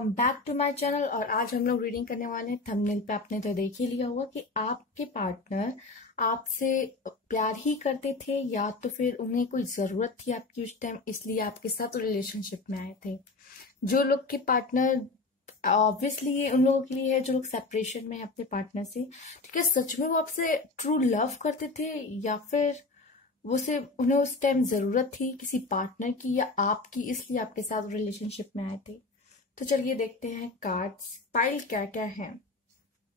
Welcome back to my channel. और आज हम लोग रीडिंग करने वाले हैं। थंबनेल पे आपने तो देख ही लिया होगा कि आपके पार्टनर आपसे प्यार ही करते थे या तो फिर उन्हें कोई जरूरत थी आपकी उस टाइम, इसलिए आपके साथ रिलेशनशिप में आए थे। जो लोग के पार्टनर ऑब्वियसली ये उन लोगों के लिए है जो लोग सेपरेशन में है अपने पार्टनर से, ठीक है। सच में वो आपसे ट्रू लव करते थे या फिर वो सिर्फ उन्हें उस टाइम जरूरत थी किसी पार्टनर की या आपकी, इसलिए आपके साथ रिलेशनशिप में आए थे। तो चलिए देखते हैं कार्ड्स पाइल क्या क्या है।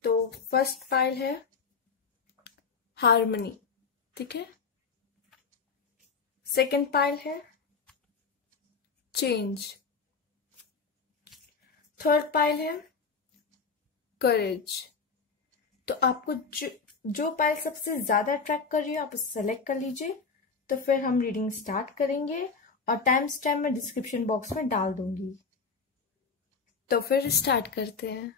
तो फर्स्ट पाइल है हार्मनी, ठीक है। सेकंड पाइल है चेंज। थर्ड पाइल है करेज। तो आपको जो पाइल सबसे ज्यादा अट्रैक्ट कर रही है आप उसे सेलेक्ट कर लीजिए। तो फिर हम रीडिंग स्टार्ट करेंगे और टाइम स्टैम्प मैं डिस्क्रिप्शन बॉक्स में डाल दूंगी। तो फिर स्टार्ट करते हैं।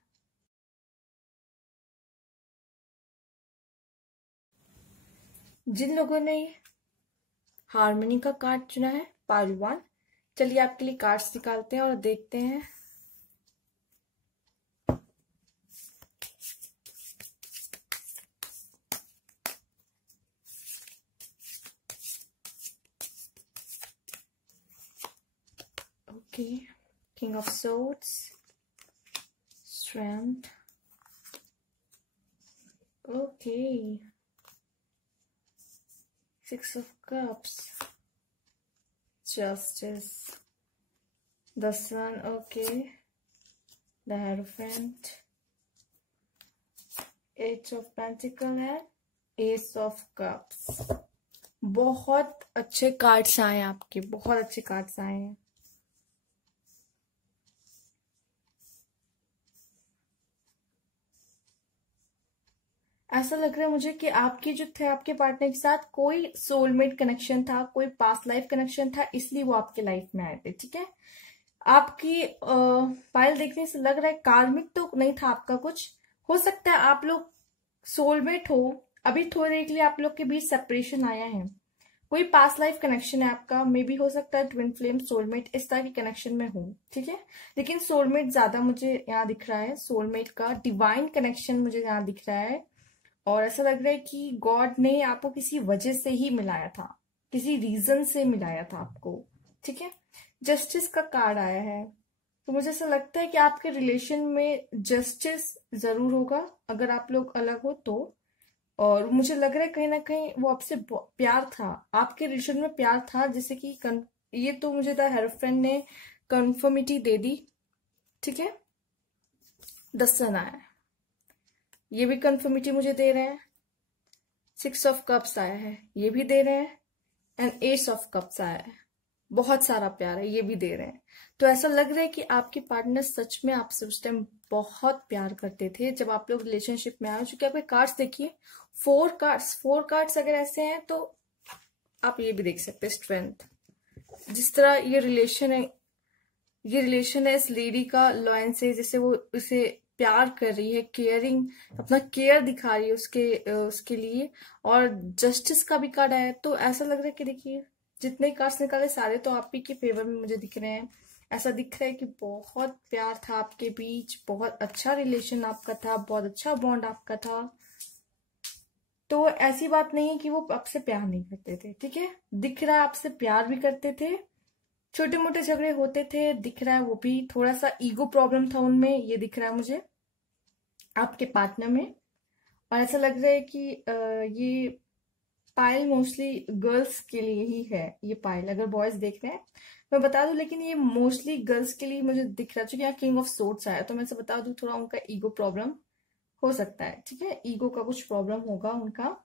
जिन लोगों ने हार्मनी का कार्ड चुना है पाइल 1, चलिए आपके लिए कार्ड्स निकालते हैं और देखते हैं। Okay, king of swords, strength, okay, six of cups, justice, the sun, okay, the hierophant, eight of pentacle है, एस ऑफ कप्स। बहुत अच्छे कार्ड्स आए हैं आपके, बहुत अच्छे कार्ड्स आए हैं। ऐसा लग रहा है मुझे कि आपके जो थे आपके पार्टनर के साथ कोई सोलमेट कनेक्शन था, कोई पास्ट लाइफ कनेक्शन था, इसलिए वो आपके लाइफ में आए थे, ठीक है। आपकी फाइल देखने से लग रहा है कार्मिक तो नहीं था आपका कुछ। हो सकता है आप लोग सोलमेट हो, अभी थोड़ी देर के लिए आप लोग के बीच सेपरेशन आया है। कोई पास्ट लाइफ कनेक्शन है आपका, मे बी हो सकता है ट्विन फ्लेम, सोलमेट, इस तरह के कनेक्शन में हो, ठीक है। लेकिन सोलमेट ज्यादा मुझे यहाँ दिख रहा है, सोलमेट का डिवाइन कनेक्शन मुझे यहाँ दिख रहा है। और ऐसा लग रहा है कि गॉड ने आपको किसी वजह से ही मिलाया था, किसी रीजन से मिलाया था आपको, ठीक है। जस्टिस का कार्ड आया है, तो मुझे ऐसा लगता है कि आपके रिलेशन में जस्टिस जरूर होगा अगर आप लोग अलग हो तो। और मुझे लग रहा है कहीं ना कहीं वो आपसे प्यार था, आपके रिलेशन में प्यार था, जैसे कि ये तो मुझे द हेरोफेंट ने कंफर्मिटी दे दी, ठीक है। द सन आया है, ये भी कंफर्मिटी मुझे दे रहे हैं। सिक्स ऑफ कप्स आया है, ये भी दे रहे हैं। एंड एस ऑफ कप्स आया है, बहुत सारा प्यार है, ये भी दे रहे हैं। तो ऐसा लग रहा है कि आपके पार्टनर सच में आपसे उस टाइम बहुत प्यार करते थे जब आप लोग रिलेशनशिप में आए। चूंकि आपके कार्ड्स देखिए, फोर कार्ड्स अगर ऐसे हैं तो आप ये भी देख सकते हैं स्ट्रेंथ। जिस तरह ये रिलेशन है इस लेडी का लॉयन से, जैसे वो उसे प्यार कर रही है, केयरिंग, अपना केयर दिखा रही है उसके लिए। और जस्टिस का भी कार्ड आया है, तो ऐसा लग रहा है कि देखिए जितने कार्ड्स निकाले सारे तो आप ही के फेवर में मुझे दिख रहे हैं। ऐसा दिख रहा है कि बहुत प्यार था आपके बीच, बहुत अच्छा रिलेशन आपका था, बहुत अच्छा बॉन्ड आपका था। तो ऐसी बात नहीं है कि वो आपसे प्यार नहीं करते थे, ठीक है। दिख रहा है आपसे प्यार भी करते थे, छोटे मोटे झगड़े होते थे, दिख रहा है वो भी थोड़ा सा ईगो प्रॉब्लम था उनमें, ये दिख रहा है मुझे आपके पार्टनर में। और ऐसा लग रहा है कि ये पायल मोस्टली गर्ल्स के लिए ही है। ये पायल अगर बॉयज देख रहे हैं मैं बता दूं, लेकिन ये मोस्टली गर्ल्स के लिए मुझे दिख रहा है। क्योंकि यहाँ किंग ऑफ सोर्ड्स आया, तो मैं से बता दूं थोड़ा उनका ईगो प्रॉब्लम हो सकता है, ठीक है। ईगो का कुछ प्रॉब्लम होगा उनका।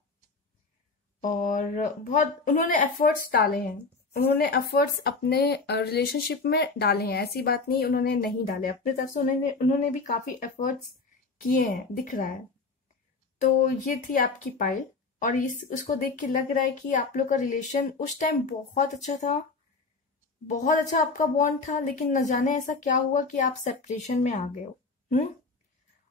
और बहुत उन्होंने एफर्ट्स डाले हैं, उन्होंने एफर्ट्स अपने रिलेशनशिप में डाले हैं। ऐसी बात नहीं उन्होंने नहीं डाले, अपने तरफ से उन्होंने भी काफी एफर्ट्स किए हैं, दिख रहा है। तो ये थी आपकी पाइल। और उसको देख के लग रहा है कि आप लोग का रिलेशन उस टाइम बहुत अच्छा था, बहुत अच्छा आपका बॉन्ड था, लेकिन न जाने ऐसा क्या हुआ कि आप सेपरेशन में आ गए हो।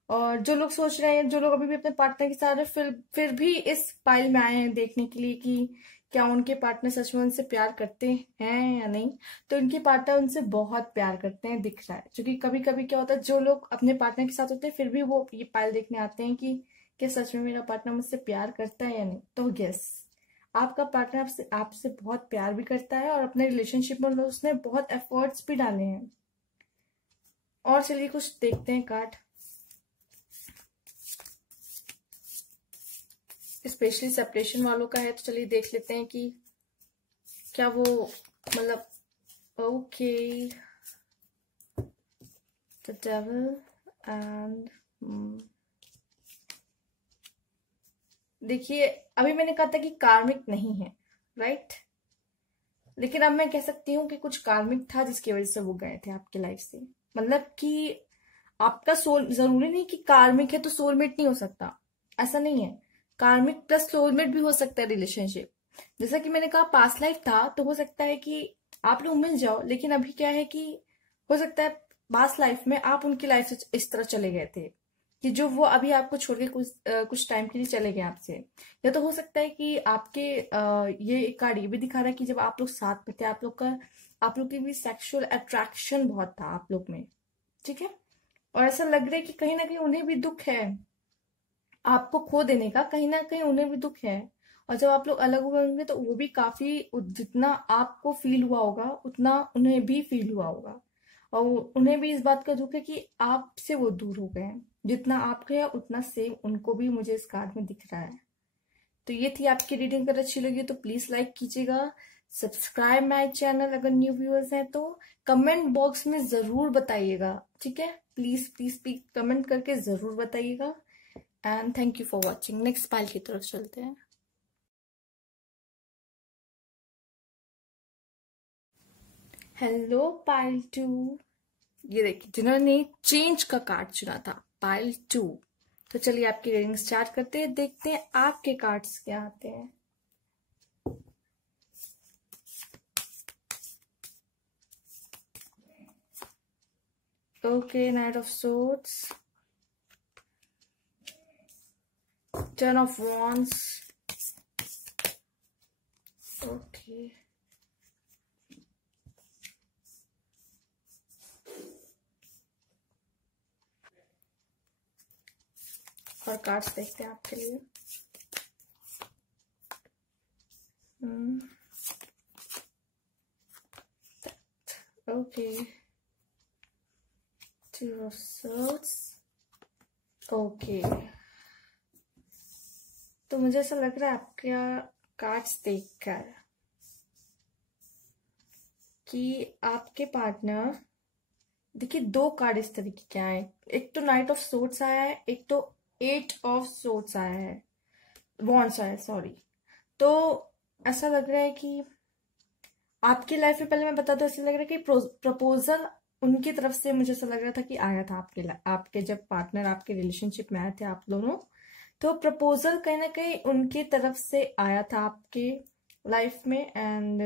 और जो लोग सोच रहे हैं, जो लोग अभी भी अपने पार्टनर के साथ हैं, फिर भी इस पाइल में आए हैं देखने के लिए कि क्या उनके पार्टनर सच में उनसे प्यार करते हैं या नहीं, तो उनके पार्टनर उनसे बहुत प्यार करते हैं दिख रहा है। क्योंकि कभी कभी क्या होता है, जो लोग अपने पार्टनर के साथ होते हैं फिर भी वो ये पायल देखने आते हैं कि क्या सच में मेरा पार्टनर मुझसे प्यार करता है या नहीं। तो यस, आपका पार्टनर आपसे आपसे बहुत प्यार भी करता है और अपने रिलेशनशिप में उसने बहुत एफर्ट्स भी डाले हैं। और चलिए कुछ देखते हैं कार्ड, स्पेशली सेपरेशन वालों का है, तो चलिए देख लेते हैं कि क्या वो मतलब ओके द डेविल एंड देखिए, अभी मैंने कहा था कि कार्मिक नहीं है, राइट, लेकिन अब मैं कह सकती हूँ कि कुछ कार्मिक था जिसकी वजह से वो गए थे आपकी लाइफ से। मतलब कि आपका सोल, जरूरी नहीं कि कार्मिक है तो सोलमेट नहीं हो सकता, ऐसा नहीं है। कार्मिक प्लस सोलमेट भी हो सकता है रिलेशनशिप। जैसा कि मैंने कहा पास्ट लाइफ था, तो हो सकता है कि आप लोग मिल जाओ, लेकिन अभी क्या है कि हो सकता है पास्ट लाइफ में आप उनकी लाइफ से इस तरह चले गए थे कि जो वो अभी आपको छोड़ के कुछ टाइम के लिए चले गए आपसे। या तो हो सकता है कि आपके ये एक कार्ड ये भी दिखा रहा है कि जब आप लोग साथ में थे, आप लोग की भी सेक्सुअल अट्रैक्शन बहुत था आप लोग में, ठीक है। और ऐसा लग रहा है कि कहीं ना कहीं उन्हें भी दुख है आपको खो देने का, कहीं ना कहीं उन्हें भी दुख है। और जब आप लोग अलग हुए होंगे तो वो भी काफी, जितना आपको फील हुआ होगा उतना उन्हें भी फील हुआ होगा। और उन्हें भी इस बात का दुख है कि आपसे वो दूर हो गए हैं। जितना आपके है उतना सेम उनको भी मुझे इस कार्ड में दिख रहा है। तो ये थी आपकी रीडिंग। अगर अच्छी लगी तो प्लीज लाइक कीजिएगा, सब्सक्राइब माय चैनल अगर न्यू व्यूअर्स हैं तो, कमेंट बॉक्स में जरूर बताइएगा, ठीक है। प्लीज प्लीज प्लीज कमेंट करके जरूर बताइएगा। And thank you for watching. Next pile की तरफ चलते हैं। हेलो पाइल 2, ये देखिए जिन्होंने चेंज का कार्ड चुना था, पाइल 2। तो चलिए आपकी रीडिंग स्टार्ट करते हैं, देखते हैं आपके कार्ड्स क्या आते हैं। Okay, night of swords, turn off wands, okay, और कार्ड्स देखते हैं आपके लिए। Okay, two of swords, okay. तो मुझे ऐसा लग रहा है आपका कार्ड्स देखकर कि आपके पार्टनर, देखिए दो कार्ड इस तरीके के आए, एक तो नाइट ऑफ सोर्ड्स आया है, एक तो 8 ऑफ सोर्ड्स आया है, वॉन्ड्स आया है, सॉरी। तो ऐसा लग रहा है कि आपकी लाइफ में, पहले मैं बता दूं, ऐसा लग रहा है कि प्रपोजल उनकी तरफ से, मुझे ऐसा लग रहा था कि आया था आपके जब पार्टनर आपके रिलेशनशिप में आए थे आप दोनों, तो प्रपोजल कहीं ना कहीं उनकी तरफ से आया था आपके लाइफ में। एंड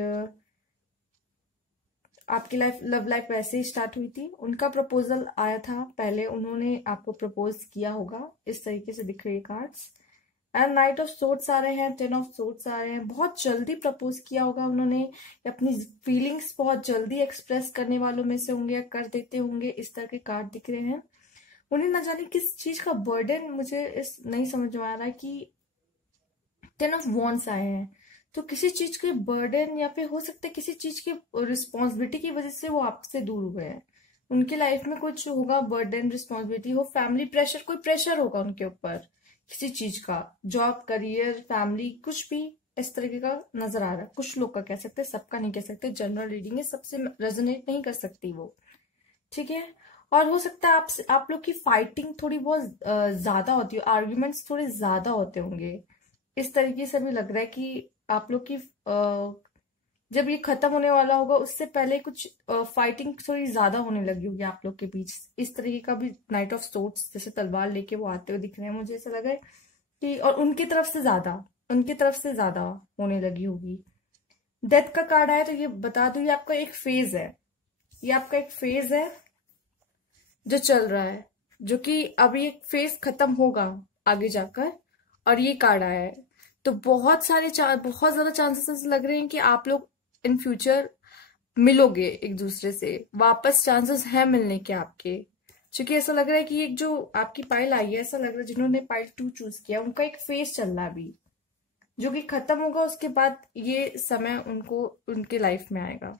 आपकी लव लाइफ वैसे ही स्टार्ट हुई थी, उनका प्रपोजल आया था पहले, उन्होंने आपको प्रपोज किया होगा, इस तरीके से दिख रही है cards. And knight of swords आ रहे हैं, 10 ऑफ सोर्ड्स आ रहे हैं, बहुत जल्दी प्रपोज किया होगा उन्होंने, अपनी फीलिंग्स बहुत जल्दी एक्सप्रेस करने वालों में से होंगे या कर देते होंगे, इस तरह के कार्ड दिख रहे हैं। उन्हें ना जाने किस चीज का बर्डन, मुझे इस नहीं समझ में आ रहा है कि 10 ऑफ वॉन्ड्स आए हैं, तो किसी चीज के बर्डन या फिर हो सकता है किसी चीज की रिस्पॉन्सिबिलिटी की वजह से वो आपसे दूर हुए हैं। उनकी लाइफ में कुछ होगा, बर्डन, रिस्पॉन्सिबिलिटी हो, फैमिली प्रेशर, कोई प्रेशर होगा उनके ऊपर किसी चीज का, जॉब, करियर, फैमिली, कुछ भी इस तरीके का नजर आ रहा है। कुछ लोग का कह सकते हैं, सबका नहीं कह सकते, जनरल रीडिंग है, सबसे रेजोनेट नहीं कर सकती वो, ठीक है। और हो सकता है आप लोग की फाइटिंग थोड़ी बहुत ज्यादा होती हो, आर्ग्यूमेंट्स थोड़े ज्यादा होते होंगे, इस तरीके से भी लग रहा है कि आप लोग की जब ये खत्म होने वाला होगा उससे पहले कुछ फाइटिंग थोड़ी ज्यादा होने लगी होगी आप लोग के बीच, इस तरीके का भी नाइट ऑफ सोर्ड्स जैसे तलवार लेके वो आते हुए दिख रहे हैं, मुझे ऐसा लगा है कि, और उनकी तरफ से ज्यादा होने लगी होगी। डेथ का कार्ड आया, तो ये बता दू, ये आपका एक फेज है, ये आपका एक फेज है जो चल रहा है, जो कि अभी एक फेज खत्म होगा आगे जाकर, और ये कार्ड आया है। तो बहुत ज्यादा चांसेस लग रहे हैं कि आप लोग इन फ्यूचर मिलोगे एक दूसरे से, वापस चांसेस है मिलने के आपके। क्योंकि ऐसा लग रहा है कि एक जो आपकी पाइल आई है, ऐसा लग रहा है जिन्होंने पाइल 2 चूज किया उनका एक फेज चल रहा है अभी, जो कि खत्म होगा, उसके बाद ये समय उनको उनके लाइफ में आएगा।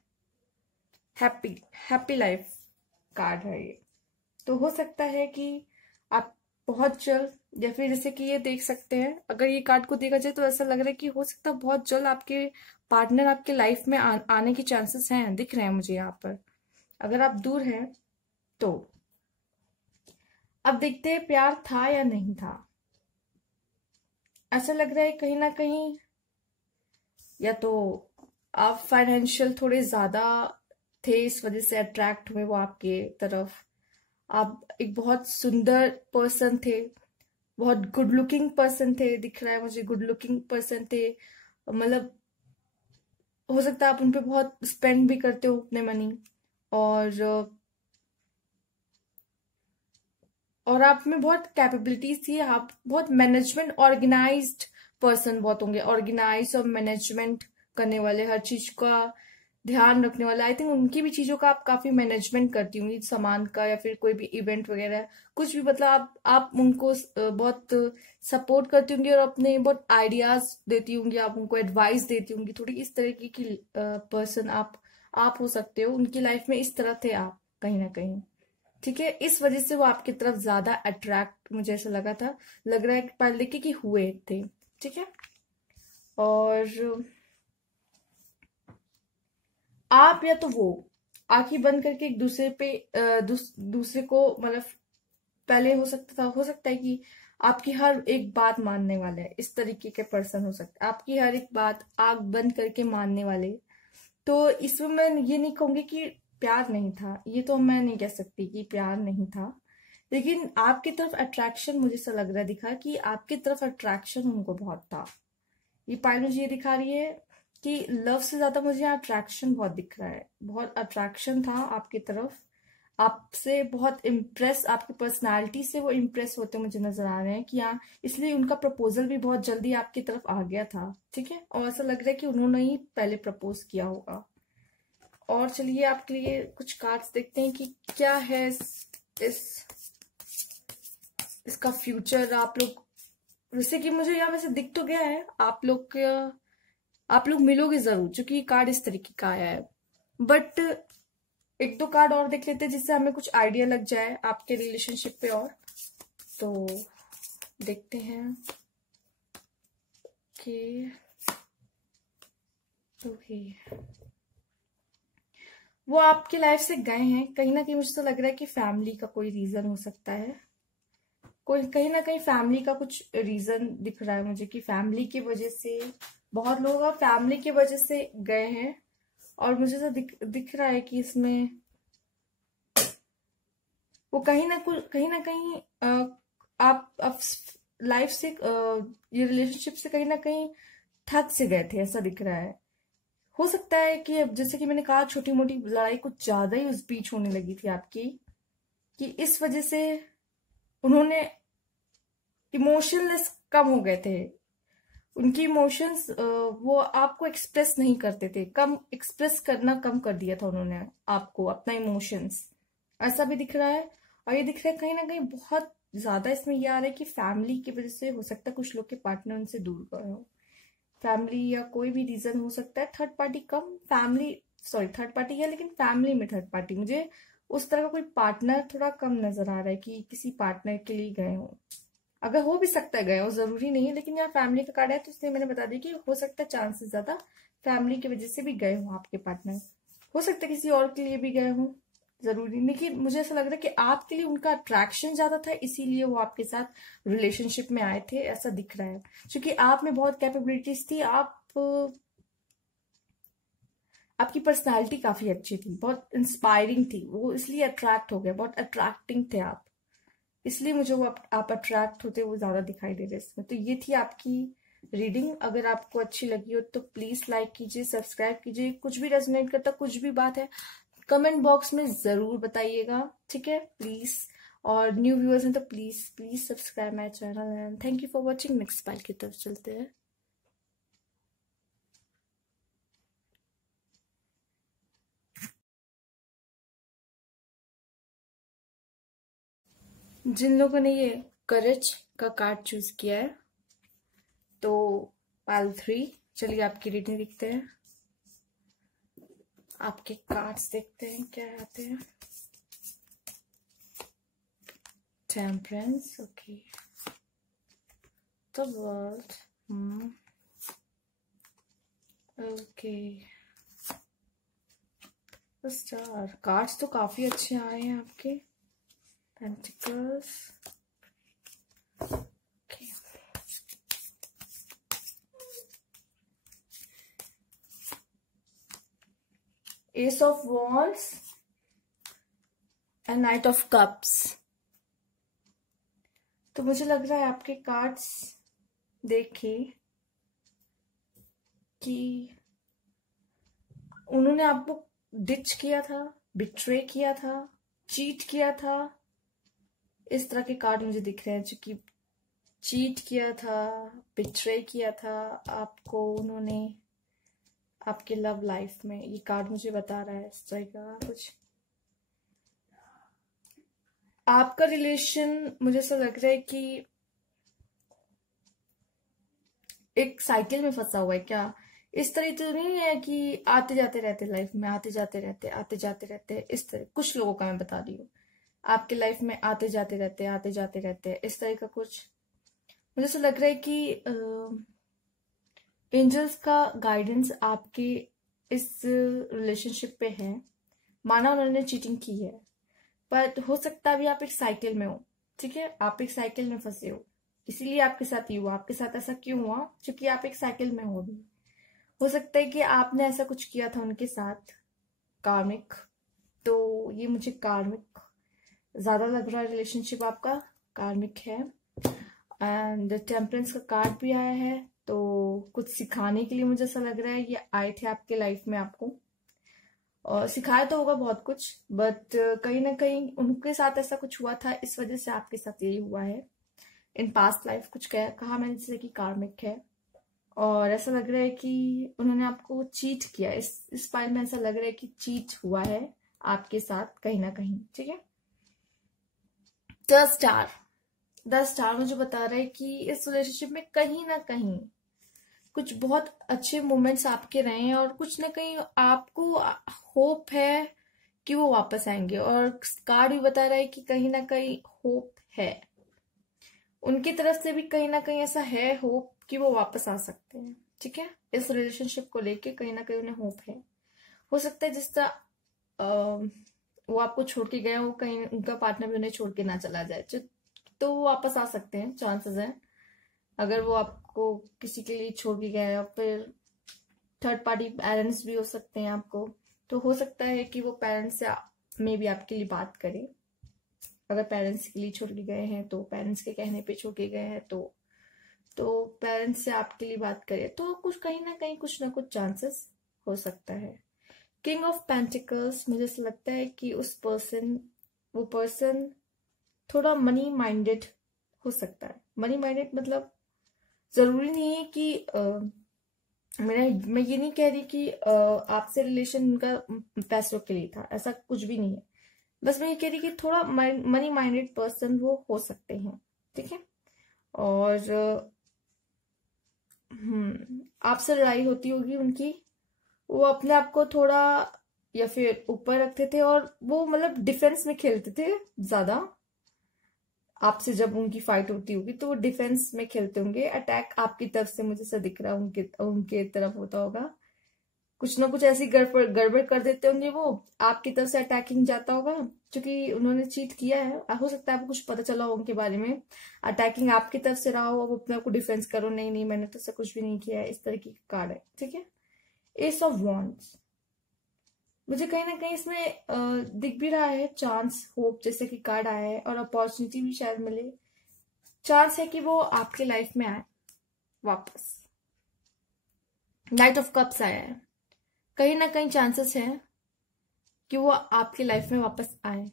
हैप्पी हैप्पी लाइफ कार्ड है ये। तो हो सकता है कि आप बहुत जल्द, या फिर जैसे कि ये देख सकते हैं, अगर ये कार्ड को देखा जाए तो ऐसा लग रहा है कि हो सकता है बहुत जल्द आपके पार्टनर आपके लाइफ में आने के चांसेस हैं, दिख रहे हैं मुझे यहाँ पर। अगर आप दूर हैं तो अब देखते हैं प्यार था या नहीं था। ऐसा लग रहा है कहीं ना कहीं या तो आप फाइनेंशियल थोड़े ज्यादा थे, इस वजह से अट्रैक्ट हुए वो आपके तरफ। आप एक बहुत सुंदर पर्सन थे, बहुत गुड लुकिंग पर्सन थे, दिख रहा है मुझे गुड लुकिंग पर्सन थे। मतलब हो सकता है आप उनपे बहुत स्पेंड भी करते हो अपने मनी, और आप में बहुत कैपेबिलिटीज थी, आप बहुत मैनेजमेंट ऑर्गेनाइज्ड पर्सन बहुत होंगे, ऑर्गेनाइज और मैनेजमेंट करने वाले, हर चीज का ध्यान रखने वाला। आई थिंक उनकी भी चीजों का आप काफी मैनेजमेंट करती होंगी, सामान का या फिर कोई भी इवेंट वगैरह कुछ भी, मतलब आप उनको बहुत सपोर्ट करती होंगी और अपने बहुत आइडियाज देती होंगी, आप उनको एडवाइस देती होंगी। थोड़ी इस तरीके की पर्सन आप हो सकते हो उनकी लाइफ में, इस तरह थे आप कहीं ना कहीं। ठीक है, इस वजह से वो आपकी तरफ ज्यादा अट्रैक्ट, मुझे ऐसा लगा था, लग रहा है कि पहले के कि हुए थे। ठीक है, और आप या तो वो आंखें बंद करके एक दूसरे पे दूसरे को, मतलब पहले हो सकता है कि आपकी हर एक बात मानने वाले है, इस तरीके के पर्सन हो सकते हैं, आपकी हर एक बात आंख बंद करके मानने वाले। तो इसमें मैं ये नहीं कहूंगी कि प्यार नहीं था, ये तो मैं नहीं कह सकती कि प्यार नहीं था, लेकिन आपकी तरफ अट्रैक्शन मुझे ऐसा लग रहा दिखा कि आपकी तरफ अट्रैक्शन उनको बहुत था। ये पाइल मुझे ये दिखा रही है कि लव से ज्यादा मुझे यहाँ अट्रैक्शन बहुत दिख रहा है, बहुत अट्रैक्शन था आपकी तरफ, आपसे बहुत इम्प्रेस, आपकी पर्सनालिटी से वो इम्प्रेस होते मुझे नजर आ रहे हैं कि हाँ, इसलिए उनका प्रपोजल भी बहुत जल्दी आपकी तरफ आ गया था। ठीक है, और ऐसा लग रहा है कि उन्होंने ही पहले प्रपोज किया होगा। और चलिए आपके लिए कुछ कार्ड्स देखते हैं कि क्या है इसका फ्यूचर। आप लोग, जैसे कि मुझे यहाँ वैसे दिख तो गया है, आप लोग मिलोगे जरूर, क्योंकि कार्ड इस तरीके का आया है। बट एक दो कार्ड और देख लेते हैं जिससे हमें कुछ आइडिया लग जाए आपके रिलेशनशिप पे। और तो देखते हैं कि वो आपकी लाइफ से गए हैं, कहीं ना कहीं मुझे तो लग रहा है कि फैमिली का कोई रीजन हो सकता है, कोई कहीं ना कहीं फैमिली का कुछ रीजन दिख रहा है मुझे कि फैमिली की वजह से, बहुत लोग फैमिली की वजह से गए हैं। और मुझे तो दिख रहा है कि इसमें वो कहीं ना कहीं आप लाइफ से, ये रिलेशनशिप से कहीं ना कहीं थक से गए थे, ऐसा दिख रहा है। हो सकता है कि अब जैसे कि मैंने कहा, छोटी मोटी लड़ाई कुछ ज्यादा ही उस बीच होने लगी थी आपकी, कि इस वजह से उन्होंने इमोशनलेस कम हो गए थे, उनकी इमोशंस वो आपको एक्सप्रेस नहीं करते थे, कम एक्सप्रेस करना कम कर दिया था उन्होंने आपको, अपना इमोशंस, ऐसा भी दिख रहा है। और ये दिख रहा है कहीं ना कहीं बहुत ज्यादा इसमें ये आ रहा है कि फैमिली की वजह से हो सकता है कुछ लोग के पार्टनर उनसे दूर गए हो, फैमिली या कोई भी रीजन हो सकता है, थर्ड पार्टी कम, फैमिली सॉरी थर्ड पार्टी है लेकिन फैमिली में थर्ड पार्टी, मुझे उस तरह का कोई पार्टनर थोड़ा कम नजर आ रहा है कि किसी पार्टनर के लिए गए हो। अगर हो भी सकता है गए हो, जरूरी नहीं है, लेकिन यहाँ फैमिली का कार्ड है तो इसलिए मैंने बता दिया कि हो सकता है चांसेस ज्यादा फैमिली की वजह से भी गए हो आपके पार्टनर, हो सकता है किसी और के लिए भी गए हो, जरूरी नहीं। कि मुझे ऐसा लग रहा है कि आपके लिए उनका अट्रैक्शन ज्यादा था, इसीलिए वो आपके साथ रिलेशनशिप में आए थे, ऐसा दिख रहा है। क्योंकि आप में बहुत कैपेबिलिटीज थी, आपकी पर्सनालिटी काफी अच्छी थी, बहुत इंस्पायरिंग थी, वो इसलिए अट्रैक्ट हो गया, बहुत अट्रैक्टिंग थे आप, इसलिए मुझे वो आप अट्रैक्ट होते वो ज्यादा दिखाई दे रहे इसमें। तो ये थी आपकी रीडिंग। अगर आपको अच्छी लगी हो तो प्लीज लाइक कीजिए, सब्सक्राइब कीजिए, कुछ भी रेजोनेट करता, कुछ भी बात है कमेंट बॉक्स में जरूर बताइएगा, ठीक है प्लीज। और न्यू व्यूअर्स हैं तो please please subscribe my channel and thank you for watching. Next pile की तरफ चलते हैं। जिन लोगों ने ये करेज का कार्ड चूज किया है तो पाइल 3, चलिए आपकी रीडिंग देखते हैं, आपके कार्ड्स देखते हैं क्या आते हैं। Temperance, okay, the world, okay, star. Cards तो काफी अच्छे आए हैं आपके। Pentacles, okay, S of wands and knight of cups. तो मुझे लग रहा है आपके कार्ड्स देखे कि उन्होंने आपको डिच किया था, बिट्रे किया था, चीट किया था। इस तरह के कार्ड मुझे दिख रहे हैं जो कि चीट किया था, बिट्रे किया था आपको उन्होंने आपके लव लाइफ में। ये कार्ड मुझे बता रहा है इस तरह का कुछ। आपका रिलेशन मुझे ऐसा लग रहा है कि एक साइकिल में फंसा हुआ है क्या। इस तरह तो नहीं है कि आते जाते रहते लाइफ में, आते जाते रहते। इस तरह कुछ लोगों का मैं बता रही हूँ, आपके लाइफ में आते जाते रहते इस तरह का कुछ। मुझे ऐसा लग रहा है कि एंजल्स का गाइडेंस आपके इस रिलेशनशिप पे है। माना उन्होंने चीटिंग की है, पर हो सकता है अभी आप एक साइकिल में हो, ठीक है, आप एक साइकिल में फंसे हो, इसीलिए आपके साथ ये हुआ। आपके साथ ऐसा क्यों हुआ, क्योंकि आप एक साइकिल में हो अभी। हो सकता है कि आपने ऐसा कुछ किया था उनके साथ, कार्मिक। तो ये मुझे कार्मिक ज्यादा लग रहा है, रिलेशनशिप आपका कार्मिक है। एंड टेम्परेंस का कार्ड भी आया है, तो कुछ सिखाने के लिए मुझे ऐसा लग रहा है ये आए थे आपके लाइफ में आपको, और सिखाया तो होगा बहुत कुछ, बट कहीं ना कहीं उनके साथ ऐसा कुछ हुआ था, इस वजह से आपके साथ यही हुआ है। इन पास्ट लाइफ कुछ कहा मैंने जैसे कि कार्मिक है, और ऐसा लग रहा है कि उन्होंने आपको चीट किया। इस फाइल में ऐसा लग रहा है कि चीट हुआ है आपके साथ कहीं ना कहीं, ठीक है। द स्टार मुझे बता रहा है कि इस रिलेशनशिप में कहीं ना कहीं कुछ बहुत अच्छे मोमेंट्स आपके रहे हैं, और कुछ ना कहीं आपको होप है कि वो वापस आएंगे। और कार्ड भी बता रहा है कि कहीं ना कहीं होप है उनकी तरफ से भी, कहीं ना कहीं ऐसा है होप कि वो वापस आ सकते हैं, ठीक है। इस रिलेशनशिप को लेके कहीं ना कहीं उन्हें होप है। हो सकता है जिस तरह वो आपको छोड़ के गए, वो कहीं उनका पार्टनर भी उन्हें छोड़ के ना चला जाए, तो वो वापस आ सकते हैं, चांसेस हैं। अगर वो आपको किसी के लिए छोड़ के गया है, या फिर थर्ड पार्टी पेरेंट्स भी हो सकते हैं आपको, तो हो सकता है कि वो पेरेंट्स से मे भी आपके लिए बात करें। अगर पेरेंट्स के लिए छोड़ के गए हैं, तो पेरेंट्स के कहने पे छोड़ के गए हैं, तो पेरेंट्स से आपके लिए बात करें, तो कुछ कहीं ना कहीं कुछ ना कुछ चांसेस हो सकता है। किंग ऑफ पेंटिकल्स, मुझे ऐसा लगता है कि वो पर्सन थोड़ा मनी माइंडेड हो सकता है। मनी माइंडेड मतलब जरूरी नहीं है कि मैं ये नहीं कह रही कि आपसे रिलेशन उनका पैसों के लिए था, ऐसा कुछ भी नहीं है। बस मैं ये कह रही कि थोड़ा मनी माइंडेड पर्सन वो हो सकते हैं, ठीक है। और आपसे लड़ाई होती होगी उनकी, वो अपने आप को थोड़ा या फिर ऊपर रखते थे, और वो मतलब डिफेंस में खेलते थे ज्यादा। आपसे जब उनकी फाइट होती होगी तो वो डिफेंस में खेलते होंगे। अटैक आपकी तरफ से मुझे ऐसा दिख रहा है उनके तरफ होता होगा। कुछ ना कुछ ऐसी गड़बड़ कर देते होंगे, वो आपकी तरफ से अटैकिंग जाता होगा, क्योंकि उन्होंने चीट किया है। हो सकता है आपको कुछ पता चला हो उनके बारे में, अटैकिंग आपकी तरफ से रहा हो, वो अपने आप को डिफेंस करो, नहीं नहीं मैंने तो ऐसा कुछ भी नहीं किया है, इस तरह की कार्ड है, ठीक है। एस ऑफ वॉन्ड्स, मुझे कहीं ना कहीं इसमें दिख भी रहा है चांस, होप जैसे कि कार्ड आया है, और अपॉर्चुनिटी भी शायद मिले। चांस है कि वो आपके लाइफ में आए वापस। नाइट ऑफ कप्स आया है, कहीं ना कहीं चांसेस है कि वो आपकी लाइफ में वापस आए।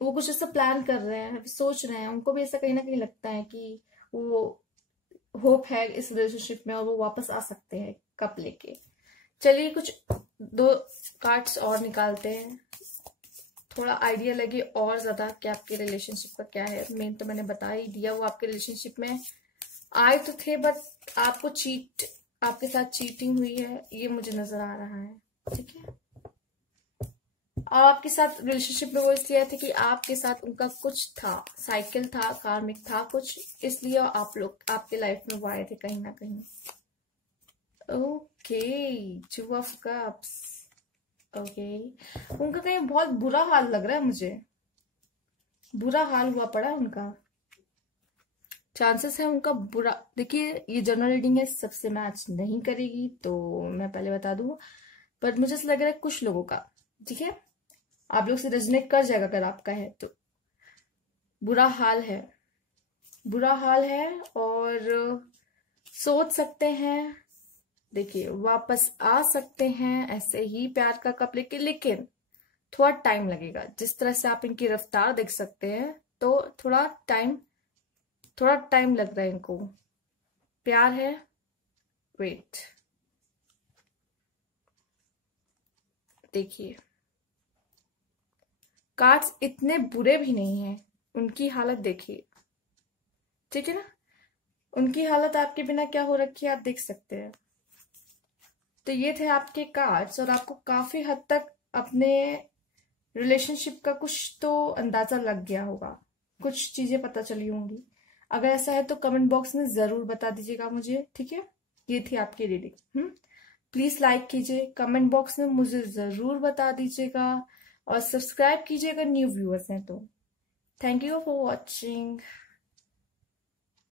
वो कुछ ऐसा प्लान कर रहे हैं, सोच रहे हैं, उनको भी ऐसा कहीं ना कहीं लगता है कि वो होप है इस रिलेशनशिप में, और वो वापस आ सकते हैं कप लेके। चलिए कुछ 2 कार्ड्स और निकालते हैं, थोड़ा आइडिया लगे और ज्यादा कि आपके रिलेशनशिप का क्या है। मेन तो मैंने बता ही दिया, वो आपके रिलेशनशिप में आए तो थे, बट आपके साथ चीटिंग हुई है, ये मुझे नजर आ रहा है। ठीक है, और आपके साथ रिलेशनशिप में वो इसलिए आए थे कि आपके साथ उनका कुछ था, साइकिल था, कार्मिक था कुछ, इसलिए आप लोग आपके लाइफ में वो आए थे कहीं ना कहीं। Okay, 2 of cups. ओके, उनका कहीं बहुत बुरा हाल लग रहा है मुझे, बुरा हाल हुआ पड़ा है उनका, चांसेस है उनका बुरा। देखिए ये जनरल रीडिंग है, सबसे मैच नहीं करेगी तो मैं पहले बता दूं, पर मुझे ऐसा लग रहा है कुछ लोगों का, ठीक है, आप लोग से रेजोनेट कर जाएगा अगर आपका है तो। बुरा हाल है, बुरा हाल है, और सोच सकते हैं, देखिए वापस आ सकते हैं ऐसे ही प्यार का कप लेके, लेकिन थोड़ा टाइम लगेगा। जिस तरह से आप इनकी रफ्तार देख सकते हैं तो थोड़ा टाइम लग रहा है इनको। प्यार है, वेट, देखिए कार्ड्स इतने बुरे भी नहीं है, उनकी हालत देखिए, ठीक है ना, उनकी हालत आपके बिना क्या हो रखी है आप देख सकते हैं। तो ये थे आपके कार्ड्स, और आपको काफी हद तक अपने रिलेशनशिप का कुछ तो अंदाजा लग गया होगा, कुछ चीजें पता चली होंगी। अगर ऐसा है तो कमेंट बॉक्स में जरूर बता दीजिएगा मुझे, ठीक है। ये थी आपकी रीडिंग। प्लीज लाइक कीजिए, कमेंट बॉक्स में मुझे जरूर बता दीजिएगा, और सब्सक्राइब कीजिए अगर न्यू व्यूअर्स हैं तो। Thank you for watching.